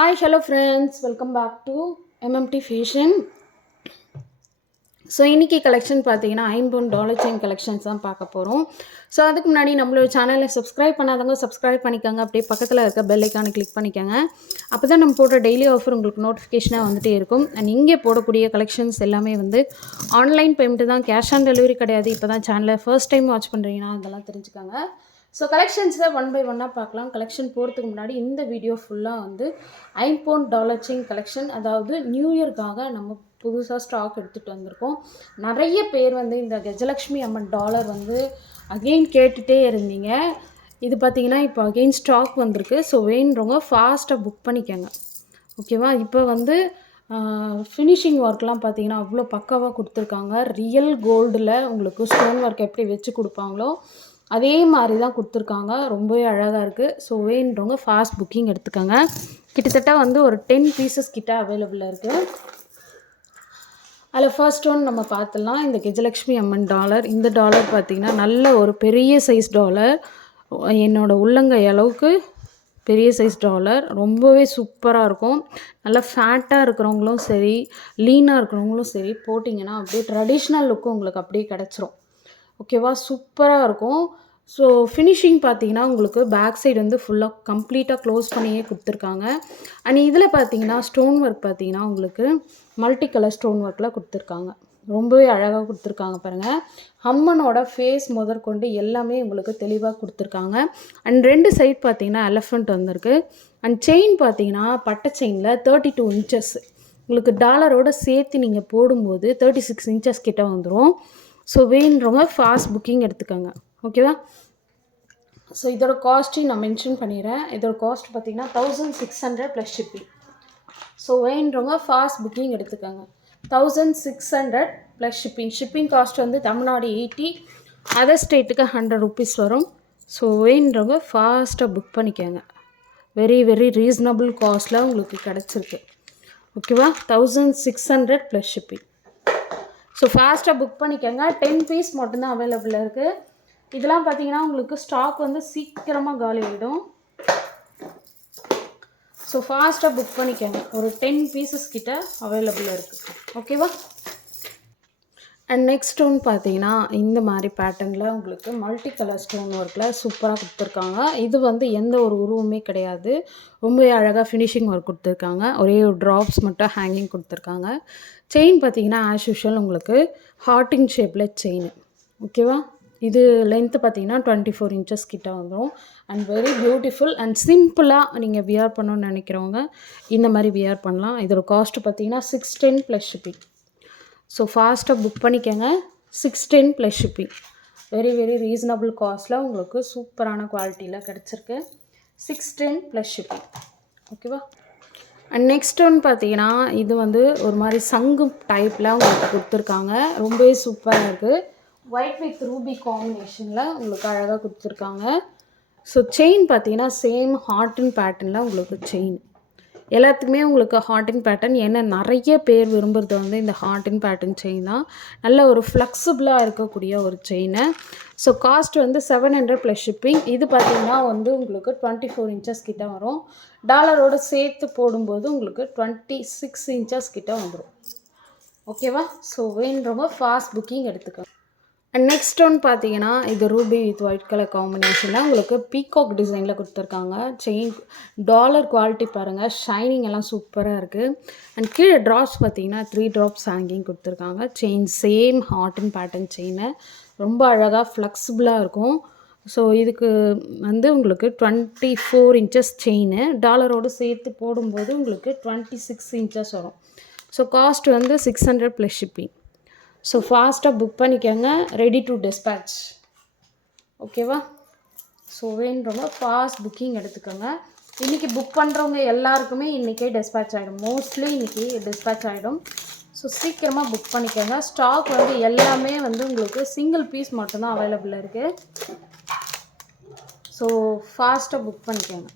Hi, hello friends, welcome back to MMT Fashion. So இன்றைக்கி collection பார்த்தீங்கன்னா $50 chain collections தான் பார்க்க போகிறோம். ஸோ அதுக்கு முன்னாடி நம்மளோட சேனலை சப்ஸ்கிரைப் பண்ணாதவங்க சப்ஸ்கிரைப் பண்ணிக்கோங்க. அப்படியே பக்கத்தில் இருக்க பெல் ஐக்கானை கிளிக் பண்ணிக்கோங்க. அப்போ தான் நம்ம போடுற டெய்லி ஆஃபர் உங்களுக்கு நோட்டிஃபிகேஷனாக வந்துகிட்டே இருக்கும். அண்ட் இங்கே போடக்கூடிய கலெக்ஷன்ஸ் எல்லாமே வந்து ஆன்லைன் பேமெண்ட்டு தான், கேஷ் ஆன் டெலிவரி கிடையாது. இப்போ தான் சேனலை ஃபர்ஸ்ட் டைம் வாட்ச் பண்ணுறீங்கன்னா அதெல்லாம் தெரிஞ்சுக்கோங்க. ஸோ கலெக்ஷன்ஸில் ஒன் பை ஒன்னாக பார்க்கலாம். கலெக்ஷன் போகிறதுக்கு முன்னாடி இந்த வீடியோ ஃபுல்லாக வந்து $50 செயின் கலெக்ஷன், அதாவது நியூ இயர்க்காக நம்ம புதுசாக ஸ்டாக் எடுத்துகிட்டு வந்திருக்கோம். நிறைய பேர் வந்து இந்த கஜலக்ஷ்மி அம்மன் டாலர் வந்து அகெயின் கேட்டுகிட்டே இருந்தீங்க. இது பார்த்திங்கன்னா இப்போ அகெயின் ஸ்டாக் வந்திருக்கு. ஸோ வேணுறவங்க ஃபாஸ்ட்டாக புக் பண்ணிக்கோங்க, ஓகேவா? இப்போ வந்து ஃபினிஷிங் ஒர்க்லாம் பார்த்திங்கன்னா அவ்வளோ பக்காவாக கொடுத்துருக்காங்க. ரியல் கோல்டில் உங்களுக்கு ஸ்டோன் ஒர்க் எப்படி வச்சு கொடுப்பாங்களோ அதே மாதிரி தான் கொடுத்துருக்காங்க. ரொம்பவே அழகாக இருக்குது. ஸோ வேணுறவங்க ஃபாஸ்ட் புக்கிங் எடுத்துக்கோங்க. கிட்டத்தட்ட வந்து ஒரு 10 பீசஸ் கிட்ட அவைலபிளாக இருக்குது. அதில் ஃபர்ஸ்ட் ஒன் நம்ம பார்த்துடலாம். இந்த கஜலக்ஷ்மி அம்மன் டாலர். இந்த டாலர் பார்த்திங்கன்னா நல்ல ஒரு பெரிய சைஸ் டாலர், என்னோடய உள்ளங்கை அளவுக்கு பெரிய சைஸ் டாலர். ரொம்பவே சூப்பராக இருக்கும். நல்லா ஃபேட்டாக இருக்கிறவங்களும் சரி, லீனாக இருக்கிறவங்களும் சரி போட்டிங்கன்னா அப்படியே ட்ரெடிஷ்னல் லுக்கும் உங்களுக்கு அப்படியே கிடச்சிரும், ஓகேவா? சூப்பராக இருக்கும். ஸோ ஃபினிஷிங் பார்த்தீங்கன்னா உங்களுக்கு பேக் சைடு வந்து ஃபுல்லாக கம்ப்ளீட்டாக க்ளோஸ் பண்ணியே கொடுத்துருக்காங்க. அண்ட் இதில் பார்த்தீங்கன்னா ஸ்டோன் ஒர்க் பார்த்தீங்கன்னா உங்களுக்கு மல்டி கலர் ஸ்டோன் ஒர்க்கில் கொடுத்துருக்காங்க. ரொம்பவே அழகாக கொடுத்துருக்காங்க பாருங்கள். அம்மனோட ஃபேஸ் முதற்கொண்டு எல்லாமே உங்களுக்கு தெளிவாக கொடுத்துருக்காங்க. அண்ட் 2 சைட் பார்த்தீங்கன்னா எலஃபண்ட் வந்திருக்கு. அண்ட் செயின் பார்த்தீங்கன்னா பட்டை செயினில் 32 இன்ச்சஸ் உங்களுக்கு டாலரோடு சேர்த்து நீங்கள் போடும்போது 36 இன்ச்சஸ் கிட்ட வந்துடும். ஸோ வேணுறவங்க ஃபாஸ்ட் புக்கிங் எடுத்துக்கோங்க, ஓகேவா? ஸோ இதோட காஸ்ட்டையும் நான் மென்ஷன் பண்ணிடுறேன். இதோட காஸ்ட் பார்த்திங்கன்னா 1600 ப்ளஸ் ஷிப்பிங். ஸோ வேணுறவங்க ஃபாஸ்ட் புக்கிங் எடுத்துக்கோங்க. 1600 ப்ளஸ் ஷிப்பிங். ஷிப்பிங் காஸ்ட் வந்து தமிழ்நாடு 80, அதர் ஸ்டேட்டுக்கு 100 ருபீஸ் வரும். ஸோ வேணுறவங்க ஃபாஸ்ட்டாக புக் பண்ணிக்கோங்க. வெரி வெரி ரீசனபிள் காஸ்ட்டில் உங்களுக்கு கிடச்சிருக்கு, ஓகேவா? 1600 ப்ளஸ் ஷிப்பிங். ஸோ ஃபாஸ்ட்டாக புக் பண்ணிக்கோங்க. 10 பீஸ் மட்டும்தான் அவைலபிளாக இருக்குது. இதெல்லாம் பார்த்தீங்கன்னா உங்களுக்கு ஸ்டாக் வந்து சீக்கிரமாக காலி ஆகிடும். ஸோ ஃபாஸ்ட்டாக புக் பண்ணிக்கோங்க. ஒரு 10 பீசஸ் கிட்ட அவைலபிளாக இருக்குது, ஓகேவா? அண்ட் நெக்ஸ்ட் ஸ்டோன் பார்த்தீங்கன்னா இந்த மாதிரி பேட்டர்னில் உங்களுக்கு மல்டி கலர் ஸ்டோன் ஒர்க்கில் சூப்பராக கொடுத்துருக்காங்க. இது வந்து எந்த ஒரு உருவமே கிடையாது. ரொம்பவே அழகாக ஃபினிஷிங் ஒர்க் கொடுத்துருக்காங்க. ஒரே ஒரு ட்ராப்ஸ் மட்டும் ஹேங்கிங் கொடுத்துருக்காங்க. செயின் பார்த்தீங்கன்னா ஆஸ் யூஷுவல் உங்களுக்கு ஹார்ட்டிங் ஷேப்பில் செயின், ஓகேவா? இது லென்த்து பார்த்தீங்கன்னா 24 இன்ச்சஸ் கிட்ட வந்துடும். அண்ட் வெரி பியூட்டிஃபுல் அண்ட் சிம்பிளாக நீங்கள் வியர் பண்ணணும்னு நினைக்கிறவங்க இந்த மாதிரி வியர் பண்ணலாம். இதோட காஸ்ட்டு பார்த்தீங்கன்னா 610 ப்ளஸ் ஷிப்பிங். ஸோ ஃபாஸ்ட்டாக புக் பண்ணிக்கோங்க. 610 plus shipping. Very very reasonable காஸ்ட்டில் உங்களுக்கு சூப்பரான குவாலிட்டியில் கிடச்சிருக்கு. 610 ப்ளஸ் ஷிப்பிங், ஓகேவா? அண்ட் நெக்ஸ்ட் ஒன்று பார்த்தீங்கன்னா இது வந்து ஒரு மாதிரி சங்கு டைப்பில் உங்களுக்கு கொடுத்துருக்காங்க. ரொம்பவே சூப்பராக இருக்குது. ஒயிட் வித் ரூபி காம்பினேஷனில் உங்களுக்கு அழகாக கொடுத்துருக்காங்க. ஸோ செயின் பார்த்தீங்கன்னா சேம் ஹார்ட்டின் பேட்டர்னில் உங்களுக்கு செயின். எல்லாத்துக்குமே உங்களுக்கு ஹார்ட்டின் பேட்டர்ன். ஏன்னா நிறைய பேர் விரும்புகிறது வந்து இந்த ஹார்ட்டின் பேட்டர்ன் செயின் தான். நல்ல ஒரு ஃப்ளெக்சிபிளாக இருக்கக்கூடிய ஒரு செயினை. ஸோ காஸ்ட் வந்து 700 ப்ளஸ் ஷிப்பிங். இது பார்த்திங்கன்னா வந்து உங்களுக்கு 24 இன்ச்சஸ் கிட்ட வரும். டாலரோடு சேர்த்து போடும்போது உங்களுக்கு 26 இன்ச்சஸ் கிட்ட வந்துடும், ஓகேவா? ஸோ வேணுறவங்க ஃபாஸ்ட் புக்கிங் எடுத்துக்கோங்க. அண்ட் நெக்ஸ்ட் ஒன்று பார்த்தீங்கன்னா இது ரூபி வித் ஒயிட் கலர் காம்பினேஷனில் உங்களுக்கு பீகாக் டிசைனில் கொடுத்துருக்காங்க. செயின் டாலர் குவாலிட்டி பாருங்கள், ஷைனிங் எல்லாம் சூப்பராக இருக்குது. அண்ட் கீழே ட்ராப்ஸ் பார்த்தீங்கன்னா 3 ட்ராப்ஸ் ஹேங்கிங் கொடுத்துருக்காங்க. செயின் சேம் ஹார்ட்டின் பேட்டர்ன் செயினை. ரொம்ப அழகாக ஃப்ளெக்சிபிளாக இருக்கும். ஸோ இதுக்கு வந்து உங்களுக்கு 24 இன்ச்சஸ் செயின். டாலரோடு சேர்த்து போடும்போது உங்களுக்கு 26 இன்ச்சஸ் வரும். ஸோ காஸ்ட் வந்து 600 ப்ளஸ் ஷிப்பிங். ஸோ ஃபாஸ்ட்டாக புக் பண்ணிக்கோங்க. ரெடி டு டிஸ்பேட்ச், ஓகேவா? ஸோ வேணுறவங்க ஃபாஸ்ட் புக்கிங் எடுத்துக்கோங்க. இன்றைக்கி புக் பண்ணுறவங்க எல்லாருக்குமே இன்றைக்கே டிஸ்பேட்ச் ஆகிடும். மோஸ்ட்லி இன்றைக்கி டிஸ்பேட்ச் ஆகிடும். ஸோ சீக்கிரமாக புக் பண்ணிக்கோங்க. ஸ்டாக் வந்து எல்லாமே வந்து உங்களுக்கு சிங்கிள் பீஸ் மட்டும்தான் அவைலபிளாக இருக்குது. ஸோ ஃபாஸ்ட்டாக புக் பண்ணிக்கோங்க.